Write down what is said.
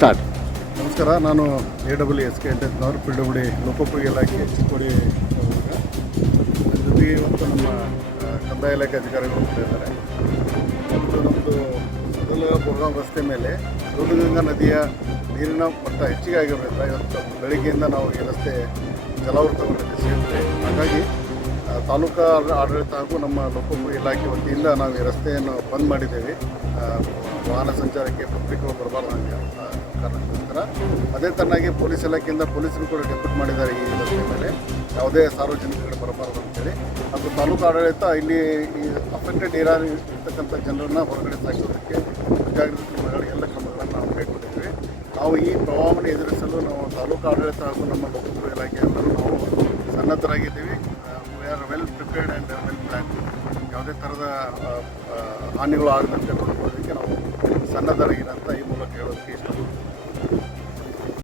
Start. ನಮಸ್ಕಾರ, ನಾನು AWSK ಅಂತಂದವರು PWD ಲೋಕೋಪಯೋಗಿ ಇಲಾಖೆ ಚಿಕ್ಕೋಡಿ. ನನ್ನ ಜೊತೆಗೆ ಇವತ್ತು ನಮ್ಮ ಕಂದಾಯ ಇಲಾಖೆ ಅಧಿಕಾರಿಗಳು ಕೂಡ ಇದ್ದಾರೆ. ಮತ್ತು ನಮ್ಮದು ಮೊದಲ ಬೋರ್ಗಾಂವ್ ರಸ್ತೆ ಮೇಲೆ ದೂಧಗಂಗಾ ನದಿಯ ನೀರಿನ ಮಟ್ಟ ಹೆಚ್ಚಿಗೆ ಆಗಿರೋದ್ರಿಂದ ಇವತ್ತು ಬೆಳಗ್ಗೆಯಿಂದ ನಾವು ಈ ರಸ್ತೆ ಜಲಾವೃತಗೊಂಡಿದೆ ಸೇರ್ತೇವೆ. ಹಾಗಾಗಿ ತಾಲೂಕಾ ಆಡಳಿತ ಹಾಗೂ ನಮ್ಮ ಲೋಕೋಪಯೋಗಿ ಇಲಾಖೆ ವತಿಯಿಂದ ನಾವು ಈ ರಸ್ತೆಯನ್ನು ಬಂದ್ ಮಾಡಿದ್ದೇವೆ. ವಾಹನ ಸಂಚಾರಕ್ಕೆ ಪಬ್ಲಿಕ್ಗಳು ಬರಬಾರ್ದಂಗೆ ಕಾರಣಕ್ಕೋಸ್ಕರ. ಅದೇ ಥರನಾಗಿ ಪೊಲೀಸ್ ಇಲಾಖೆಯಿಂದ ಪೊಲೀಸರು ಕೂಡ ಡೆಪ್ಯೂಟ್ ಮಾಡಿದ್ದಾರೆ ಈ ರಸ್ತೆ ಮೇಲೆ ಯಾವುದೇ ಸಾರ್ವಜನಿಕರು ಬರಬಾರ್ದು ಅಂತೇಳಿ. ಮತ್ತು ತಾಲೂಕು ಆಡಳಿತ ಇಲ್ಲಿ ಈ ಅಫೆಕ್ಟೆಡ್ ಏರಿಯಾ ಇರ್ತಕ್ಕಂಥ ಜನರನ್ನು ಹೊರಗಡೆ ಸಾಗಿಸೋದಕ್ಕೆ ಮುಂಜಾಗ್ರತೆ ಎಲ್ಲ ಕ್ರಮಗಳನ್ನು ನಾವು ಕೈಗೊಂಡಿದ್ದೀವಿ. ನಾವು ಈ ಪ್ರವಾಹವನ್ನು ಎದುರಿಸಲು ನಾವು ತಾಲೂಕು ಆಡಳಿತ ಹಾಗೂ ನಮ್ಮ ಲೋಕೋಪಯೋಗಿ ಇಲಾಖೆ ಎಲ್ಲರೂ ನಾವು ಸನ್ನದ್ಧರಾಗಿದ್ದೀವಿ. We are well prepared and well plan. ಯಾವುದೇ ಥರದ ಹಾನಿಗಳು ಆಗದಂತೆ ನೋಡ್ಕೊಳ್ಳೋದಕ್ಕೆ ನಾವು ಸನ್ನದ್ಧರಾಗಿರೋಂಥ ಈ ಮೂಲಕ ಹೇಳೋದಕ್ಕೆ ಇಷ್ಟಪಡ್ತೀವಿ.